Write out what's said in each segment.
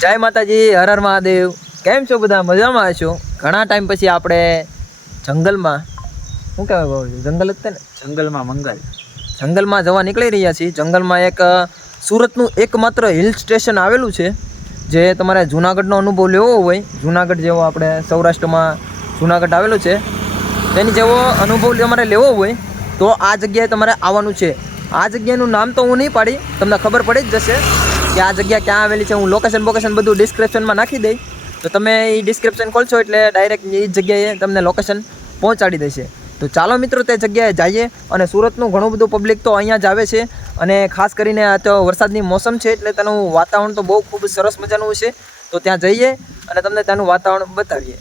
જય માતાજી, હર હર મહાદેવ. કેમ છો બધા? મજામાં હશો? ઘણા ટાઈમ પછી આપણે જંગલમાં, શું કહેવાય બાબુ, જંગલ જ ને, જંગલમાં જવા નીકળી રહ્યા છીએ. જંગલમાં એક સુરતનું એકમાત્ર હિલ સ્ટેશન આવેલું છે. જે તમારે જૂનાગઢનો અનુભવ લેવો હોય, જૂનાગઢ જેવો આપણે સૌરાષ્ટ્રમાં જૂનાગઢ આવેલું છે, તેની જેવો અનુભવ તમારે લેવો હોય તો આ જગ્યાએ તમારે આવવાનું છે. આ જગ્યાનું નામ તો હું નહીં પાડી, તમને ખબર પડી જ જશે કે આ જગ્યા ક્યાં આવેલી છે. હું લોકેશન બધું ડિસ્ક્રિપ્શનમાં નાખી દઈ, તો તમે એ ડિસ્ક્રિપ્શન ખોલશો એટલે ડાયરેક્ટ એ જગ્યાએ તમને લોકેશન પહોંચાડી દેશે. તો ચાલો મિત્રો તે જગ્યાએ જઈએ. અને સુરતનું ઘણું બધું પબ્લિક તો અહીંયા જ આવે છે. અને ખાસ કરીને આ તો વરસાદની મોસમ છે એટલે તેનું વાતાવરણ તો બહુ ખૂબ સરસ મજાનું છે. તો ત્યાં જઈએ અને તમને ત્યાંનું વાતાવરણ બતાવીએ.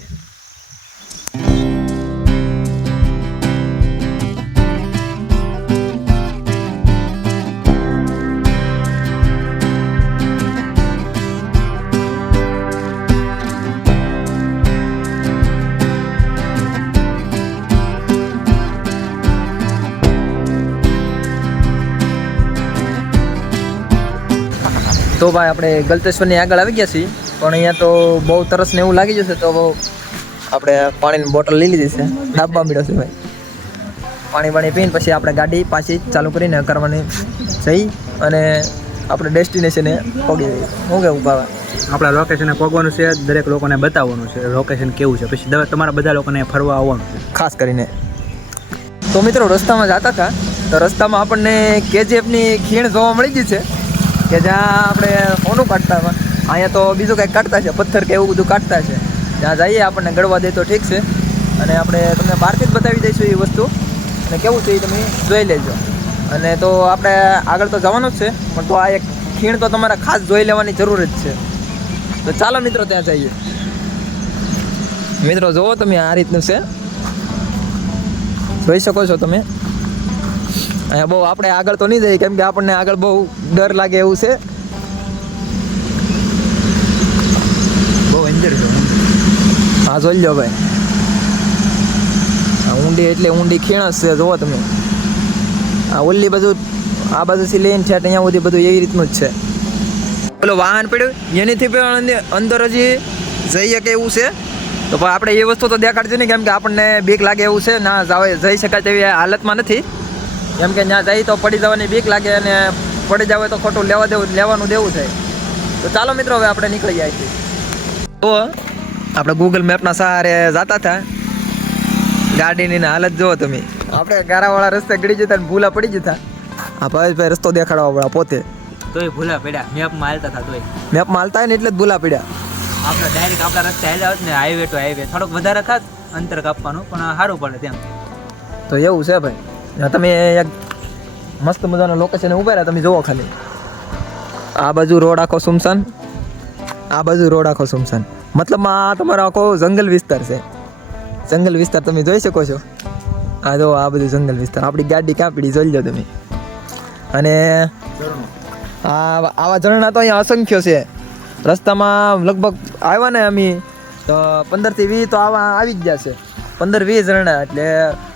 તો ભાઈ આપણે ગલતેશ્વરની આગળ આવી ગયા છીએ, પણ અહીંયા તો બહુ તરસ ને એવું લાગી જશે, તો આપણે પાણીની બોટલ લઈ લીધી છે. ડાબા મળ્યો છે ભાઈ. પાણી પીને પછી આપણે ગાડી પાછી ચાલુ કરીને કરવાની જઈ અને આપણે ડેસ્ટિનેશને પહોંચી જઈએ. શું કેવું ભાવે? આપણા લોકેશને પહોંચવાનું છે, દરેક લોકોને બતાવવાનું છે લોકેશન કેવું છે, પછી તમારા બધા લોકોને ફરવા આવવાનું છે ખાસ કરીને. તો મિત્રો રસ્તામાં જતા હતા, તો રસ્તામાં આપણને KGFની ખીણ જોવા મળી ગઈ છે કે જ્યાં આપણે સોનું કાઢતા હતા. અહીંયા તો બીજું કંઈક કાઢતા છે, પથ્થર કે એવું બધું કાઢતા છે. ત્યાં જઈએ આપણને ગળવા દે તો ઠીક છે, અને આપણે તમને બહારથી જ બતાવી દઈશું એ વસ્તુ, અને કેવું છે એ તમે જોઈ લેજો. અને તો આપણે આગળ તો જવાનું જ છે, પણ તો આ એક ખીણ તો તમારે ખાસ જોઈ લેવાની જરૂર જ છે. તો ચાલો મિત્રો ત્યાં જઈએ. મિત્રો જુઓ તમે, આ રીતનું છે, જોઈ શકો છો તમે. અહીંયા બહુ આપણે આગળ તો નહીં જઈએ, કેમ કે આપણને આગળ બહુ ડર લાગે એવું છે. બહુ એન્જર છો. હા જોઈ લો ભાઈ, આ ઊંડી એટલે ઊંડી ખીણ જ છે. જુઓ તમે, આ ઓલી બધું આ બાજુથી લઈને છે અહીંયા સુધી બધું એવી રીતનું જ છે. પેલું વાહન પડ્યું એનીથી પણ અંદર હજી જઈ શકે એવું છે. તો પણ આપણે એ વસ્તુ તો દેખાડશે નહીં, કેમ કે આપણને બીક લાગે એવું છે. ના જઈ શકાય તેવી હાલતમાં નથી, કેમ કે ત્યાં જઈ તો પડી જવાની બીક લાગે, અને પડી જાવ તો ખોટું લેવાનું દેવું થાય. તો ચાલો મિત્રો હવે આપણે નીકળી જાય છીએ. તો આપણે ગૂગલ મેપના સહારે જતા હતા. ગાડીની હાલત જુઓ તમે. આપણે ગારાવાળા રસ્તે ગળી જતા ને ભૂલા પડી જતા. આ ભાઈ રસ્તો દેખાડવા પોતે તોય ભૂલા પડ્યા. મેપમાં હાલતા હતા તોય મેપમાં હાલતા હોય ને એટલે જ ભૂલા પડ્યા. આપણે ડાયરેક્ટ આપણા રસ્તે હાલ્યા હોત ને હાઈવે ટુ હાઈવે થોડોક વધારે થાત અંતર કાપવાનું, પણ સારું પડે ત્યાં. તો એવું છે ભાઈ. તમે એક મસ્ત મજાનો લોકેશન ઉભા રહ્યા, તમે જુઓ ખાલી. આ બાજુ રોડ આખો સુમસાન, આ બાજુ રોડ આખો સુમસાન. મતલબમાં આ તમારો આખો જંગલ વિસ્તાર છે. જંગલ વિસ્તાર તમે જોઈ શકો છો. આ જો આ બધું જંગલ વિસ્તાર. આપણી ગાડી ક્યાં પડી જોઈ લો તમે. અને આવા ઝરણા તો અહીંયા અસંખ્ય છે. રસ્તામાં લગભગ આવ્યા ને અમે તો 15 થી 20 તો આવા આવી જ ગયા છે. 15-20 ઝરણા. એટલે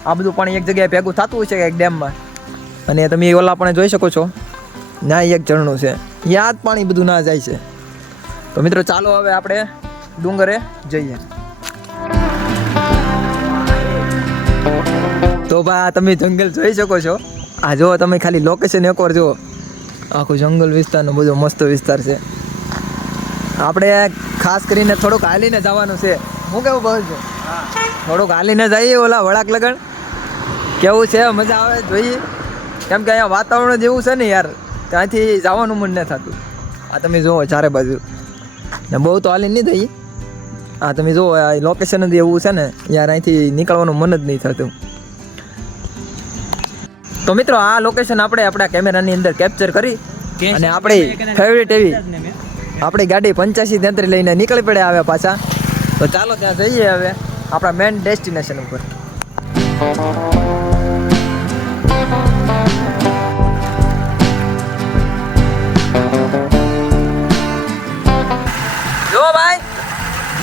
આ બધું પાણી એક જગ્યાએ ભેગું થતું હોય છે એક ડેમમાં. અને તમે ઓલા પણ જોઈ શકો છો, ના એક ઝરણું છે, ત્યાં જ પાણી બધું ના જાય છે. તો મિત્રો ચાલો હવે આપણે ડુંગરે જઈએ. તો ભાઈ તમે જંગલ જોઈ શકો છો. આ જુઓ તમે ખાલી લોકેશન એકવાર જુઓ. આખું જંગલ વિસ્તારનો બધો મસ્ત વિસ્તાર છે. આપણે ખાસ કરીને થોડુંક હાલીને જવાનું છે. હું કેવું કહું છું, થોડુંક હાલીને જઈએ ઓલા વળાક લગન. કેવું છે, મજા આવે જોઈએ, કેમ કે અહીંયા વાતાવરણ જેવું છે ને યાર, ત્યાંથી જવાનું મન ન થતું. આ તમે જુઓ ચારે બાજુ, ને બહુ તો હાલી નહીં થઈ. આ તમે જુઓ આ લોકેશન જ એવું છે ને યાર, અહીંથી નીકળવાનું મન જ નહીં થતું. તો મિત્રો આ લોકેશન આપણે આપણા કેમેરાની અંદર કેપ્ચર કરી અને આપણી ફેવરેટ એવી આપણી ગાડી 85-33 લઈને નીકળી પડે આવે પાછા. તો ચાલો ત્યાં જઈએ હવે આપણા મેન ડેસ્ટિનેશન ઉપર. જો ભાઈ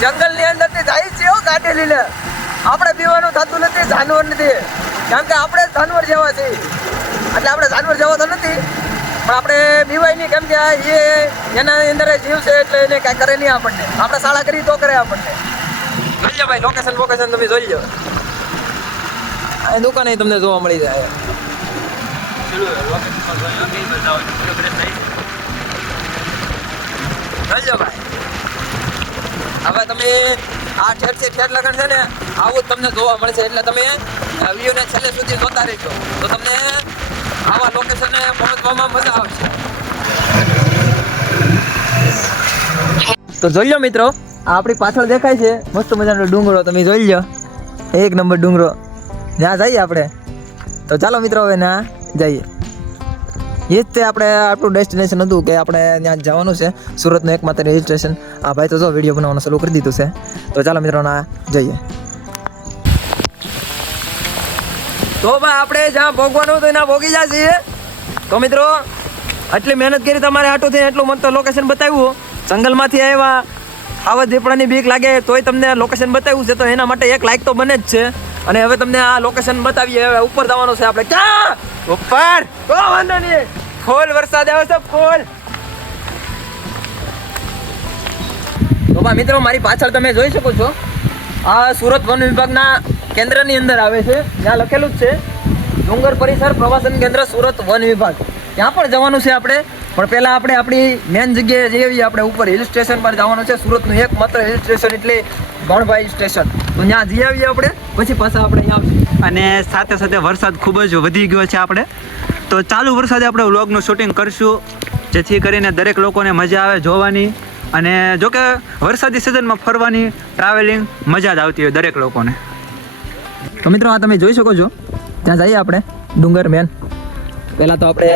જંગલની અંદરથી જાય છે ગાડી લઈને. આપણે પીવાનું થતું નથી, જાનવર નથી, કેમ કે આપણે જાનવર જેવા છીએ. એટલે આપણે જાનવર જેવા તો નથી, પણ આપણે બીવાય નહીં, કેમ કે એ એના અંદર જીવ છે એટલે એને કાંઈ કરે નહીં આપણને. આપણે શાળા કરી તો કરે આપણને. જોઈ લો ભાઈ, લોકેશન તમે જોઈ લો. આ દુકાને તમને જોવા મળી જાય. જોઈ લો ભાઈ, હવે તમે આ ઠેઠ લગન છે ને આવું જ તમને જોવા મળશે. એટલે તમે વિડીયોને છેલ્લે સુધી જોતા રહેજો તો તમને આવા લોકેશને પહોંચવામાં મજા આવશે. તો જોઈ લો મિત્રો, આ આપણી પાછળ દેખાય છે મસ્ત મજાનો ડુંગરો, તમે જોઈ લો. એક નંબર ડુંગરો. ત્યાં જઈએ આપણે. તો ચાલો મિત્રો હવે ના જઈએ. એ જ તે આપણે આપણું ડેસ્ટિનેશન હતું કે આપણે ત્યાં જવાનું છે, સુરતનું એકમાત્ર હિલ સ્ટેશન. હા ભાઈ, તો જો વિડીયો બનાવવાનું શરૂ કરી દીધું છે. તો ચાલો મિત્રો ના જઈએ. તો ભાઈ આપણે જ્યાં ભોગવાનું હતું એના ભોગી જાય છીએ. તો મિત્રો આટલી મહેનત કરી તમારે આટું થઈને એટલું મસ્ત લોકેશન બતાવ્યું. જંગલમાંથી આવ્યા, આવા દીપડાની બીક લાગે તોય તમને લોકેશન બતાવ્યું છે, તો એના માટે એક લાઈક તો બને જ છે. અને હવે તમને આ લોકેશન બતાવીએ. હવે ઉપર જવાનું છે આપણે. ક્યાં ઉપર? તો વાંધો નહીં, ફૂલ વરસાદ આવે છે, ફૂલ. તો ભાઈ મિત્રો, મારી પાછળ તમે જોઈ શકો છો, આ સુરત વન વિભાગના કેન્દ્રની અંદર આવે છે. ત્યાં લખેલું જ છે ડુંગર પરિસર પ્રવાસન કેન્દ્ર સુરત વન વિભાગ. ત્યાં પણ જવાનું છે આપણે. પણ પહેલાં આપણે આપણી મેન જગ્યાએ જઈએ. આપણે ઉપર હિલ સ્ટેશન પર જવાનું છે. સુરતનું એકમાત્ર હિલ સ્ટેશન એટલે ગણભાઈ હિલ સ્ટેશન. તો ત્યાં જઈ આવીએ આપણે, પછી પાછા આપણે અહીંયા આવીશું. અને સાથે સાથે વરસાદ ખૂબ જ વધી ગયો છે આપણે. તો ચાલુ વરસાદે આપણે વ્લોગનું શૂટિંગ કરશું, જેથી કરીને દરેક લોકોને મજા આવે જોવાની. અને જોકે વરસાદી સિઝનમાં ફરવાની ટ્રાવેલિંગ મજા જ આવતી હોય દરેક લોકોને. તો મિત્રો આ તમે જોઈ શકો છો, ત્યાં જઈએ આપણે ડુંગર મેન. પહેલાં તો આપણે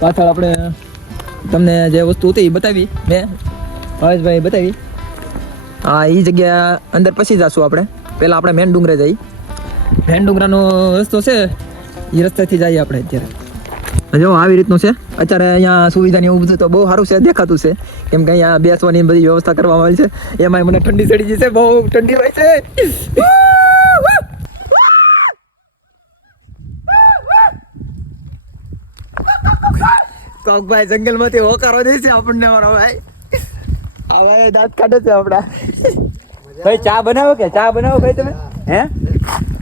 પાછળ આપણે તમને જે વસ્તુ હતી એ બતાવી મેં, હવેશભાઈ બતાવી. હા, એ જગ્યા અંદર પછી જઈશું આપણે. પહેલાં આપણે મેન ડુંગરે જઈએ. મેન ડુંગરાનો રસ્તો છે, એ રસ્તેથી જઈએ આપણે અત્યારે. જો આવી રીતનું છે. અત્યારે અહીંયા સુવિધાની એવું બધું તો બહુ સારું છે, દેખાતું છે. કેમ કે અહીંયા બેસવાની બધી વ્યવસ્થા કરવામાં આવી છે. એમાંય મને ઠંડી ચડી જશે, બહુ ઠંડી હોય છે. ભાઈ જંગલમાંથી હોકારો દે છે આપણને મારો ભાઈ. આ ભાઈ દાંત કાઢે છે આપણા. ભાઈ ચા બનાવો કે ચા બનાવો ભાઈ તમે? હે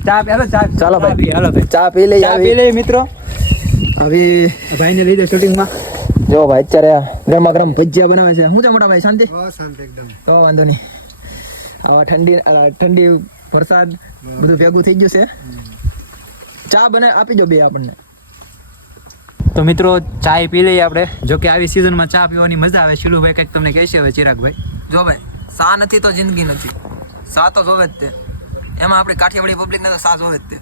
ચા પીલો? ચા ચાલો ભાઈ, હાલો ભાઈ ચા પી લઈએ. ચા પી લઈએ મિત્રો. હવે ભાઈને લીધે શૂટિંગમાં જો ભાઈ અત્યારે ગરમા ગરમ ભજીયા બનાવે છે. શું છે મોટા ભાઈ, શાંતિ? શાંતિ એકદમ. તો વાંધો નહીં. આવા ઠંડી વરસાદ બધું ભેગું થઈ ગયું છે. ચા બને આપી દો બે આપણને. તો મિત્રો ચા પી લઈએ આપણે. જો કે આવી સિઝનમાં ચા પીવાની મજા આવે. શીલુભાઈ કંઈક તમને કહેશે હવે, ચિરાગભાઈ. જો ભાઈ, સા નથી તો જિંદગી નથી. સા તો જોવે જ તે. એમાં આપણી કાઠિયાવાડી પબ્લિકને તો સા જોવે જ તે.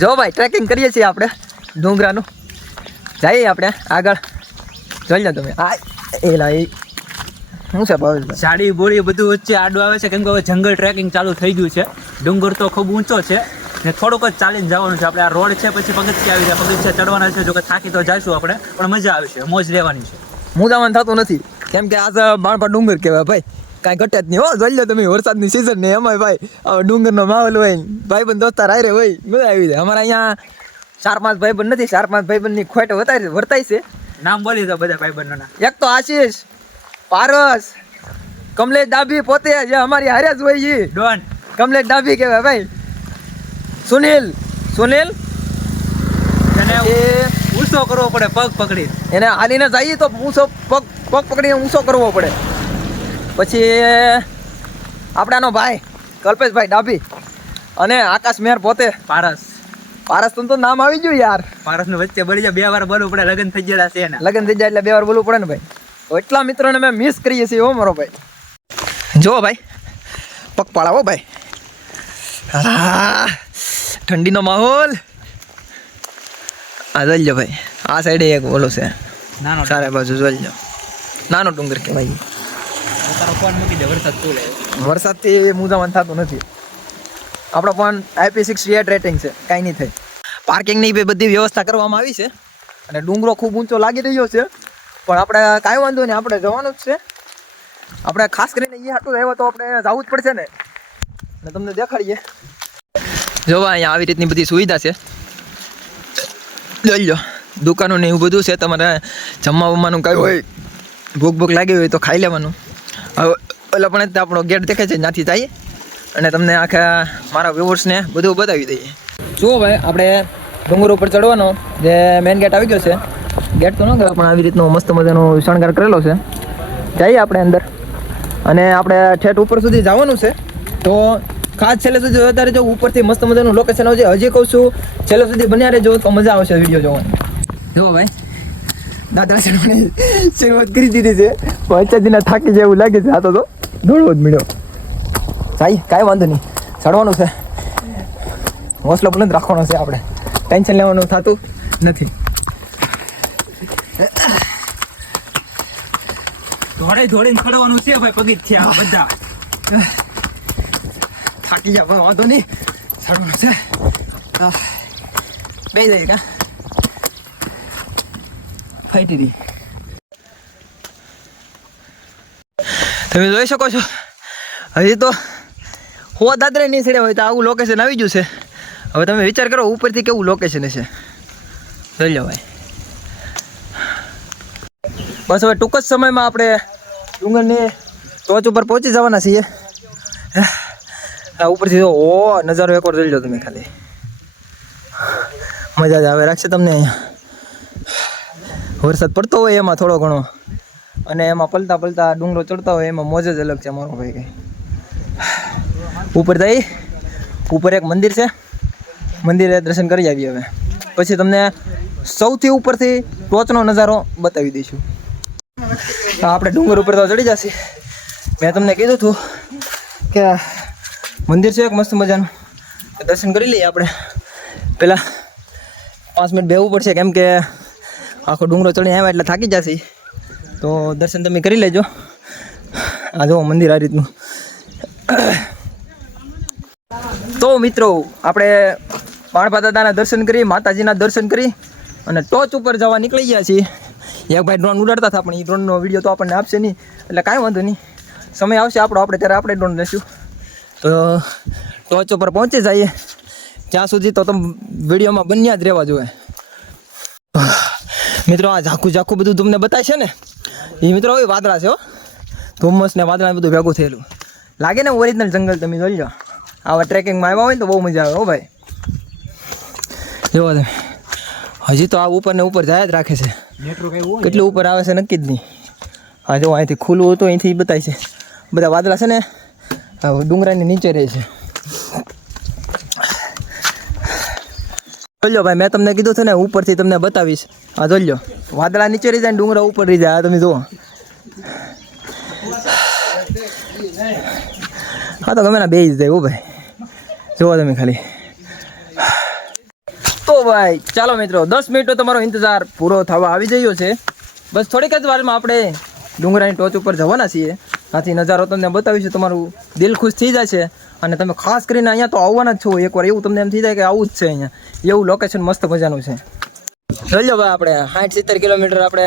જો ભાઈ, ટ્રેકિંગ કરીએ છીએ આપણે ડુંગરાનું. જઈએ આપણે આગળ. જોઈ લો તમે. આ એલા એ શું છે ભાવેશભાઈ? સાડી બોડી બધું વચ્ચે આડું આવે છે, કેમ કે હવે જંગલ ટ્રેકિંગ ચાલુ થઈ ગયું છે. ડુંગર તો ખૂબ ઊંચો છે ને થોડુંક જ ચાલીને જવાનું છે આપણે. આ રોડ છે, પછી પગથિયા આવી જાય, પગથિયા ચડવાના છે. જો કે થાકી તો જઈશું આપણે, પણ મજા આવશે, મોજ લેવાની છે. મુદાવાન થતું નથી, કેમ કે આજ બાણપા ડુંગર કહેવાય ભાઈ. કાંઈ ઘટે જ નહીં. હો જોઈ લો તમે, વરસાદની સિઝન ને એમાંય ભાઈ ડુંગરનો માહોલ હોય, ભાઈ બંધ દોસ્તાર હારે હોય, મજા આવી જાય. અમારા અહીંયા 4-5 ભાઈબંધ નથી, 4-5 ભાઈબંધની ખોટ વર્તાય છે. નામ બોલી દો બધા ભાઈબંધોના. એક તો આશીષ, પારસ, કમલેશ ડાભી પોતે જે અમારી હારે જ હોય છે. ડોન કમલેશ ડાભી કહેવાય ભાઈ. સુનિલ એને ઊંચો કરવો પડે પગ પકડી. એને હાલીને જઈએ તો ઊંચો પગ પકડીને ઊંચો કરવો પડે. પછી આપણાનો ભાઈ કલ્પેશભાઈ ડાભી અને આકાશ મેર પોતે પારસ તો નામ આવી ગયું યાર. પારસનું વચ્ચે બળી જાય, 2 વાર બોલવું પડે. લગ્ન થઈ ગયેલા છે એના. લગ્ન થઈ જાય એટલે 2 વાર બોલવું પડે ને ભાઈ. તો એટલા મિત્રોને મેં મિસ કરીએ છીએ. હો મારો ભાઈ, જો ભાઈ પગપાળા હો ભાઈ. ઠંડીનો માહોલ. આ જોઈ લો ભાઈ, આ સાઈડે એક ઓલો છે નાનો સારા બાજુ જોઈ લો. નાનો ડુંગર કહેવાય. તારો ફોન મૂકી દે, વરસાદ તું લે. વરસાદથી મુજાવાન થતું નથી. આપણો ફોન IP68 રેટિંગ છે, કાંઈ નહીં થાય. પાર્કિંગની બધી વ્યવસ્થા કરવામાં આવી છે. અને ડુંગરો ખૂબ ઊંચો લાગી રહ્યો છે, પણ આપણે કાંઈ વાંધો નહીં, આપણે જવાનું જ છે. આપણે ખાસ કરીને એ હાટું આવ્યા તો આપણે જવું જ પડશે ને તમને દેખાડીએ. જોવા અહીંયા આવી રીતની બધી સુવિધા છે. જોઈ લો દુકાનો ને એવું બધું છે. તમારે જમવા વમવાનું કાંઈ હોય, ભૂખ લાગી હોય તો ખાઈ લેવાનું. હવે ઓલા પણ આપણો ગેટ દેખાય છે, ત્યાંથી જઈએ અને તમને આખા મારા વ્યુઅર્સને બધું બતાવી દઈએ. જુઓ ભાઈ, આપણે ડુંગર ઉપર ચડવાનો જે મેઇન ગેટ આવી ગયો છે. ગેટ તો ન ગયો પણ આવી રીતનો મસ્ત મજાનો શણગાર કરેલો છે. જઈએ આપણે અંદર અને આપણે ઠેઠ ઉપર સુધી જવાનું છે. તો ખાસ છેલ્લે સુધી વધારે જો ઉપરથી મસ્ત મજાનું લોકેશન આવશે. હજી કહું છું છેલ્લે સુધી બન્યા રહેજો તો મજા આવશે વિડીયો જોવાની. જુઓ ભાઈ, દાદરા ચડવાની શરૂઆત કરી દીધી છે. પંચાજીના થાકી જાય એવું લાગે છે. આ તો દોડવો જ મળ્યો. સાઈ કાંઈ વાંધો નહીં, ચડવાનું છે. હોસલો બુલંદ રાખવાનો છે. આપણે ટેન્શન લેવાનું થતું નથી. દોડીને ચડવાનું છે ભાઈ, પગથિયા બધા થાકી જાય પણ વાંધો નહીં, ચડવાનું છે. બે જાય કા ફાઈટી રહી. તમે જોઈ શકો છો હજી તો હો દાદરે નહીં ચડ્યા હોય તો આવું લોકેશન આવી ગયું છે. હવે તમે વિચાર કરો ઉપરથી કેવું લોકેશન હશે. જોઈ લો ભાઈ. બસ હવે ટૂંક જ સમયમાં આપણે ડુંગરની ટોચ ઉપર પહોંચી જવાના છીએ. આ ઉપરથી જો ઓ નજારો એકવાર જોઈ લો તમે ખાલી. મજા જ આવે રાખશે તમને. અહીંયા વરસાદ પડતો હોય એમાં થોડો ઘણો અને એમાં પલતા પલતા ડુંગરો ચડતા હોય એમાં મોજ જ અલગ છે મારો ભાઈ. કંઈ ઉપર જઈ ઉપર એક મંદિર છે, મંદિરે દર્શન કરી આવીએ. હવે પછી તમને સૌથી ઉપરથી ટોચનો નજારો બતાવી દઈશું. આપણે ડુંગર ઉપર તો ચડી જશે. મેં તમને કીધું હતું કે મંદિર છે એક મસ્ત મજાનું, દર્શન કરી લઈએ. આપણે પહેલાં 5 મિનિટ બેહવું પડશે કેમ કે આખો ડુંગરો ચડીને આવ્યા એટલે થાકી જશે. તો દર્શન તમે કરી લેજો. આ જુઓ મંદિર આ રીતનું. તો મિત્રો આપણે પાણપા દાદાના દર્શન કરી, માતાજીના દર્શન કરી અને ટોચ ઉપર જવા નીકળી ગયા છીએ. એક ભાઈ ડ્રોન ઉડાડતા હતા પણ એ ડ્રોનનો વિડીયો તો આપણને આપશે નહીં, એટલે કાંઈ વાંધો નહીં. સમય આવશે આપણે ત્યારે આપણે ડ્રોન લેશું. તો ટોચ ઉપર પહોંચી જઈએ. ત્યાં સુધી તો તમે વિડીયોમાં બન્યા જ રહેવા જોઈએ. મિત્રો આ ઝાખું બધું તમને બતાય છે ને એ મિત્રો હવે વાદળા છે. ધુમ્મસ ને વાદળા બધું ભેગું થયેલું લાગે ને ઓરિજિનલ જંગલ. તમે જોઈ લો. આવા ટ્રેકિંગમાં આવ્યા હોય ને તો બહુ મજા આવે. હો ભાઈ જોવો તમે, હજી તો આ ઉપર ને ઉપર જાય જ રાખે છે. કેટલું ઉપર આવે છે નક્કી જ નહીં. હા જો અહીંથી ખુલ્લું હતું અહીંથી બતાય છે. બધા વાદળા છે ને ડુંગરાની નીચે રહે છે. જોઈ લો ભાઈ, મેં તમને કીધું છે ને ઉપરથી તમને બતાવીશ. હા જોઈ લો, વાદળા નીચે રહી જાય ને ડુંગરા ઉપર રહી જાય. આ તમે જુઓ. હા તો ગમે ના બે જ જાય. હો ભાઈ જુઓ તમે ખાલી. તો ભાઈ ચાલો મિત્રો, 10 મિનિટનો તમારો ઇંતજાર પૂરો થવા આવી ગયો છે. બસ થોડીક જ વારમાં આપણે ડુંગરાની ટોચ ઉપર જવાના છીએ. ત્યાંથી નજારો તમને બતાવીશું. તમારું દિલ ખુશ થઈ જાય છે અને તમે ખાસ કરીને અહીંયા તો આવવાના જ છો એકવાર. એવું તમને એમ થઈ જાય કે આવું જ છે અહીંયા. એવું લોકેશન મસ્ત મજાનું છે. જોઈ લો ભાઈ, આપણે 60-70 કિલોમીટર આપણે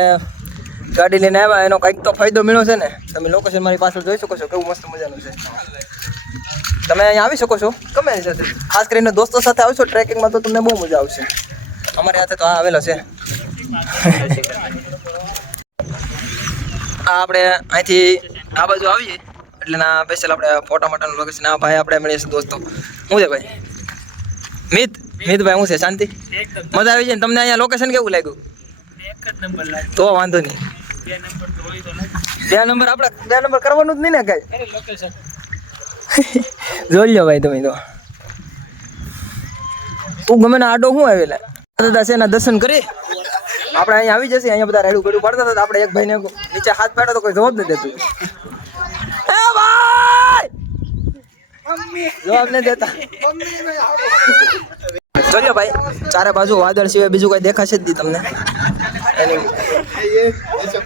ગાડી લઈને આવ્યા. એનો કંઈક તો ફાયદો મળ્યો છે ને. તમે લોકેશન મારી પાછળ જોઈ શકો છો કેવું મસ્ત મજાનું છે. તમે અહીંયા આવી શકો છો ગમે એની સાથે. ખાસ કરીને દોસ્તો સાથે આવશો ટ્રેકિંગમાં તો તમને બહુ મજા આવશે. અમારે હાથે તો આ આવેલો છે. આ આપણે અહીંથી આ બાજુ આવીએ એટલે ના સ્પેશિયલ આપણે ફોટા માટેનું લોકેશન. આ ભાઈ આપણે મળીએ છીએ દોસ્તો. શું છે ભાઈ? મિતભાઈ શું છે? શાંતિ? મજા આવી જાય ને? તમને અહીંયા લોકેશન કેવું લાગ્યું? તો વાંધો નહીં. 2 નંબર આપણે 2 નંબર કરવાનું જ નહીં ને કઈ. જોઈ લો ભાઈ તમે તો. તું ગમે ને આડો શું આવેલા દાદા છે એના દર્શન કરી આપણે અહીંયા આવી જશે. અહીંયા બધા રેડું ગડું પાડતા હતા. આપણે એક ભાઈને નીચે હાથ પાડ્યો તો કોઈ જવાબ નથી દેતું. એ ભાઈ જવાબ નથી દેતા. જોજો ભાઈ, ચારે બાજુ વાદળ સિવાય બીજું કઈ દેખાશે જ નહીં તમને.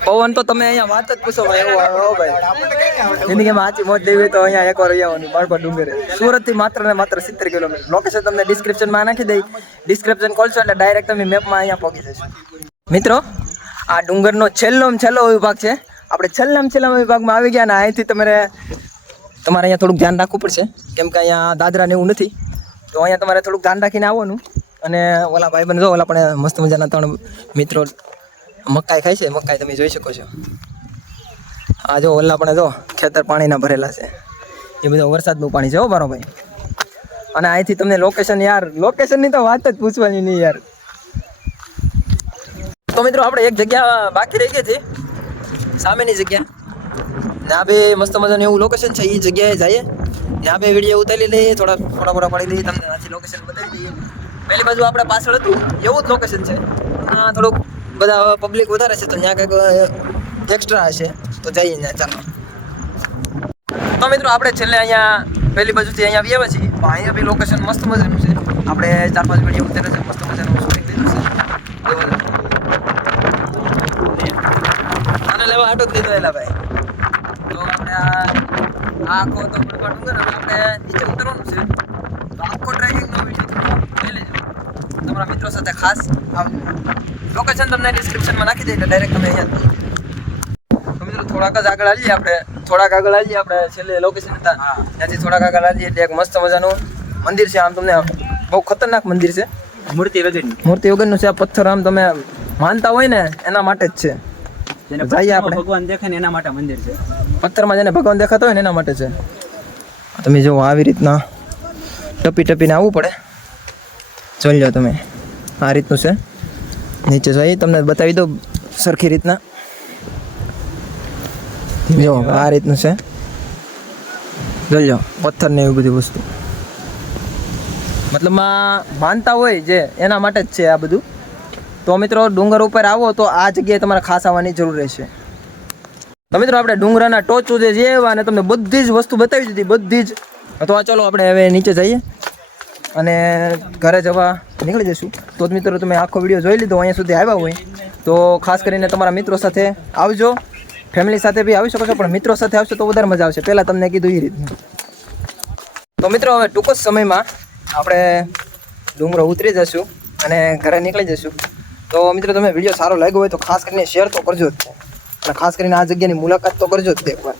પવન તો તમે અહીંયા વાત જ પૂછો ભાઈ. એવું ભાઈ જિંદગીમાં સાચી મોજ લેવી તો અહીંયા એકવાર આવવાનું બાળપા ડુંગરે. સુરતથી માત્ર ને માત્ર 70 કિલોમીટર. લોકેશન તમને ડિસ્ક્રિપ્શનમાં નાખી દઈ. ડિસ્ક્રિપ્શન ખોલશો એટલે ડાયરેક્ટ તમે મેપમાં અહીંયા પહોંચી જશો. મિત્રો આ ડુંગરનો છેલ્લો વિભાગ છે. આપણે છેલ્લા વિભાગમાં આવી ગયા ને અહીંથી તમારે અહીંયા થોડુંક ધ્યાન રાખવું પડશે કેમ કે અહીંયા દાદરા ને એવું નથી. તો અહીંયા તમારે થોડુંક ધ્યાન રાખીને આવવાનું. અને ઓલા ભાઈબંધ જો ઓલા પણ મસ્ત મજાના 3 મિત્રો મકાઈ ખાય છે. મકાઈ તમે જોઈ શકો છો. આ જો ઓલા પણ જો ખેતર પાણીના ભરેલા છે. એ બધું વરસાદનું પાણી છે હો મારો ભાઈ. અને અહીંથી તમને લોકેશનની તો વાત જ પૂછવાની નહીં યાર. તો મિત્રો આપણે એક જગ્યા બાકી રહી ગઈ હતી, સામેની જગ્યા. ત્યાં બે મસ્ત મજાનું એવું લોકેશન છે. એ જગ્યાએ જઈએ, ત્યાં બે વિડીયો ઉતારી લઈએ, થોડા પાડી લઈએ, તમને આથી લોકેશન બતાવી દઈએ. પહેલી બાજુ આપણે પાછળ હતું એવું જ લોકેશન છે. ત્યાં થોડુંક બધા પબ્લિક વધારે છે, તો ત્યાં કંઈક એક્સ્ટ્રા હશે, તો જઈએ ત્યાં. ચાલો તો મિત્રો આપણે છેલ્લે અહીંયા પહેલી બાજુથી અહીંયા આવ્યા છીએ. અહીંયા બી લોકેશન મસ્ત મજાનું છે. આપણે 4-5 વિડીયો ઉતારે છે, મસ્ત મજાનું શૂટિંગ લીધું છે. આને લેવા આટો જ લીધો એલા ભાઈ. તો આપણે આ આખો તો ડુંગર આપણે નીચે ઉતરવાનું છે. તો આખો ટ્રેકિંગનો વિડીયો જોઈ લેજો. તમારા મિત્રો સાથે ખાસ આવજો. લોકેશન તમને ડિસ્ક્રિપ્શનમાં નાખી દઈએ, એટલે ડાયરેક્ટ તમે અહીંયા તો મિત્રો થોડાક જ આગળ આવીએ આપણે છેલ્લે લોકેશન હતા ત્યાંથી થોડાક આગળ આવીએ એટલે એક મસ્ત મજાનું મંદિર છે. આમ તમને બહુ ખતરનાક મંદિર છે. મૂર્તિ વગરનું છે. આ પથ્થર આમ તમે માનતા હોય ને એના માટે જ છે. જઈએ આપણે. ભગવાન દેખાય ને એના માટે મંદિર છે. પથ્થરમાં જેને ભગવાન દેખાતો હોય ને એના માટે છે. તમે જો આવી રીતના ટપીને આવવું પડે. જોઈ લો તમે, આ રીતનું છે. નીચે જઈ તમને બતાવી દો સરખી રીતના. જો આ રીતનું છે. જોઈ લો પથ્થર ને એવી બધી વસ્તુ, મતલબમાં માનતા હોય જે એના માટે જ છે આ બધું. તો મિત્રો ડુંગર ઉપર આવો તો આ જગ્યાએ તમારે ખાસ આવવાની જરૂર રહેશે. તો મિત્રો આપણે ડુંગરાના ટોચ સુધી જઈએ અને તમને બધી જ વસ્તુ બતાવી દીધી, બધી જ. તો આ ચાલો આપણે હવે નીચે જઈએ અને ઘરે જવા નીકળી જઈશું. તો મિત્રો તમે આખો વિડીયો જોઈ લીધો, અહીંયા સુધી આવ્યા હોય તો ખાસ કરીને તમારા મિત્રો સાથે આવજો. ફેમિલી સાથે બી આવી શકો છો, પણ મિત્રો સાથે આવશો તો વધારે મજા આવશે. પહેલાં તમને કીધું એ રીતનું. તો મિત્રો હવે ટૂંક જ સમયમાં આપણે ડુંગરો ઉતરી જઈશું અને ઘરે નીકળી જઈશું. તો મિત્રો તમે વિડીયો સારો લાગ્યો હોય તો ખાસ કરીને શેર તો કરજો જ, અને ખાસ કરીને આ જગ્યાની મુલાકાત તો કરજો જ એકવાર.